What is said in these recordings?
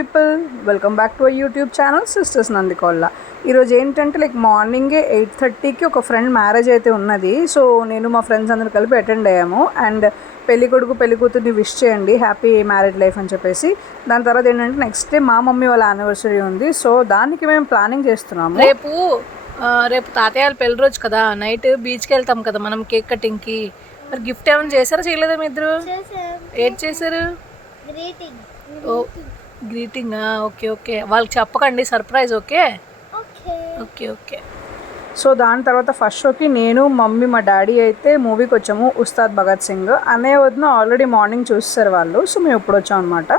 People, welcome back to our YouTube channel sisters Nandikolla. ఈరోజు ఏంటంటే మార్నింగే 8:30కి ఒక ఫ్రెండ్ మ్యారేజ్ అయితే ఉన్నది. సో నేను మా ఫ్రెండ్స్ అందరూ కలిపి అటెండ్ అయ్యాము. అండ్ పెళ్లి కొడుకు పెళ్లి కూతుర్ని విష్ చేయండి, హ్యాపీ మ్యారేజ్ లైఫ్ అని చెప్పేసి. దాని తర్వాత ఏంటంటే నెక్స్ట్ డే మా మమ్మీ వాళ్ళ యానివర్సరీ ఉంది. సో దానికి మేము ప్లానింగ్ చేస్తున్నాము. రేపు తాతయ్య వాళ్ళ పెళ్లి రోజు కదా, నైట్ బీచ్కి వెళ్తాం కదా మనం కేక్ కటింగ్కి. మరి గిఫ్ట్ ఏమైనా చేశారా చేయలేదా మీ ఇద్దరు? ఏం చేశారు? ఓ గ్రీటింగ్. ఓకే ఓకే, వాళ్ళకి చెప్పకండి, surprise. Okay okay okay. So దాని తర్వాత ఫస్ట్ షోకి నేను మమ్మీ మా డాడీ అయితే మూవీకి వచ్చాము, ఉస్తాద్ భగత్ సింగ్. అనే వద్దు ఆల్రెడీ మార్నింగ్ చూస్తారు వాళ్ళు. సో మేము ఇప్పుడు వచ్చాం అనమాట.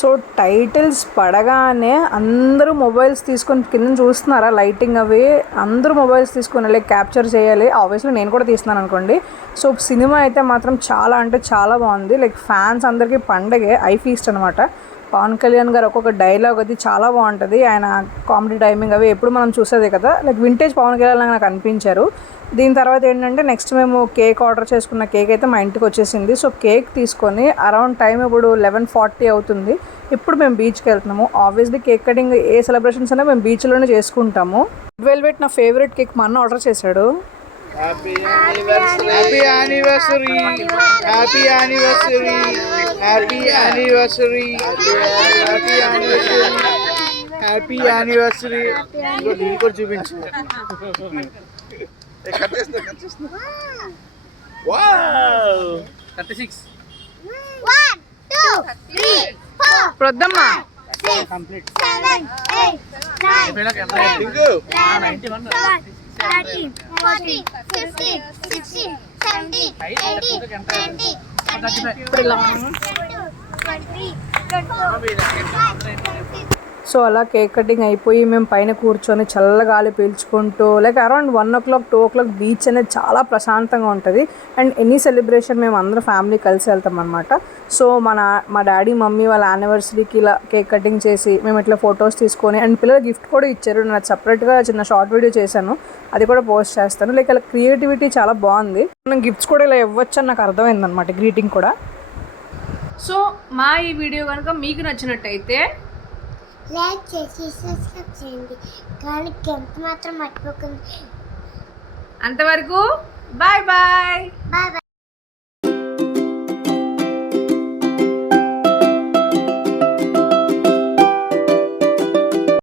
సో టైటిల్స్ పడగానే అందరూ మొబైల్స్ తీసుకొని కింద చూస్తున్నారా, లైటింగ్ అవి అందరూ మొబైల్స్ తీసుకొని లైక్ క్యాప్చర్ చేయాలి. ఆబ్వియస్లీ నేను కూడా తీస్తున్నాను అనుకోండి. సో సినిమా అయితే మాత్రం చాలా అంటే చాలా బాగుంది. లైక్ ఫ్యాన్స్ అందరికీ పండగే, ఐ ఫీస్ట్ అనమాట. పవన్ కళ్యాణ్ గారు ఒక్కొక్క డైలాగ్ అది చాలా బాగుంటుంది. ఆయన కామెడీ టైమింగ్ అవి ఎప్పుడు మనం చూసేదే కదా, లైక్ వింటేజ్ పవన్ కళ్యాణ్ నాకు అనిపించారు. దీని తర్వాత ఏంటంటే నెక్స్ట్ మేము కేక్ ఆర్డర్ చేసుకున్న కేక్ అయితే మా ఇంటికి వచ్చేసింది. సో కేక్ తీసుకొని అరౌండ్ టైం ఇప్పుడు 11:40 అవుతుంది. ఇప్పుడు మేము బీచ్కి వెళ్తున్నాము. ఆబ్వియస్లీ కేక్ కటింగ్ ఏ సెలబ్రేషన్స్ అయినా మేము బీచ్లోనే చేసుకుంటాము. వెల్వెట్ నా ఫేవరెట్ కేక్ మా అన్న ఆర్డర్ చేశాడు. Happy anniversary, happy anniversary, happy anniversary, happy anniversary, happy anniversary. ఇంకోటి చూపించు. Wow! 36. 1, 2, 3, 4. ప్రొద్దమ్మా 6, 7, 8, 9, 10, 11, 13, 14, 15, 16, 17, 18, 19, 20, 21, 22, 23. సో అలా కేక్ కటింగ్ అయిపోయి మేము పైన కూర్చొని చల్ల గాలి పీల్చుకుంటూ like around 1 o'clock 2 o'clock beach అనేది చాలా ప్రశాంతంగా ఉంటుంది. అండ్ ఎనీ సెలబ్రేషన్ మేము అందరం ఫ్యామిలీ కలిసి వెళ్తాం అనమాట. సో మా డాడీ మమ్మీ వాళ్ళ యానివర్సరీకి ఇలా కేక్ కటింగ్ చేసి మేము ఇట్లా ఫొటోస్ తీసుకొని, అండ్ పిల్లలు గిఫ్ట్ కూడా ఇచ్చారు. నేను సపరేట్గా చిన్న షార్ట్ వీడియో చేశాను, అది కూడా పోస్ట్ చేస్తాను. లైక్ అలా క్రియేటివిటీ చాలా బాగుంది. నేను గిఫ్ట్స్ కూడా ఇలా ఇవ్వచ్చు అని నాకు అర్థమైంది అనమాట, గ్రీటింగ్ కూడా. సో మా ఈ వీడియో కనుక మీకు నచ్చినట్టయితే లైక్ చేసి సబ్స్క్రైబ్ చేయండి, కానీ గంట మాత్రం మర్చిపోకండి. అంతవరకు బాయ్ బాయ్. Bye bye.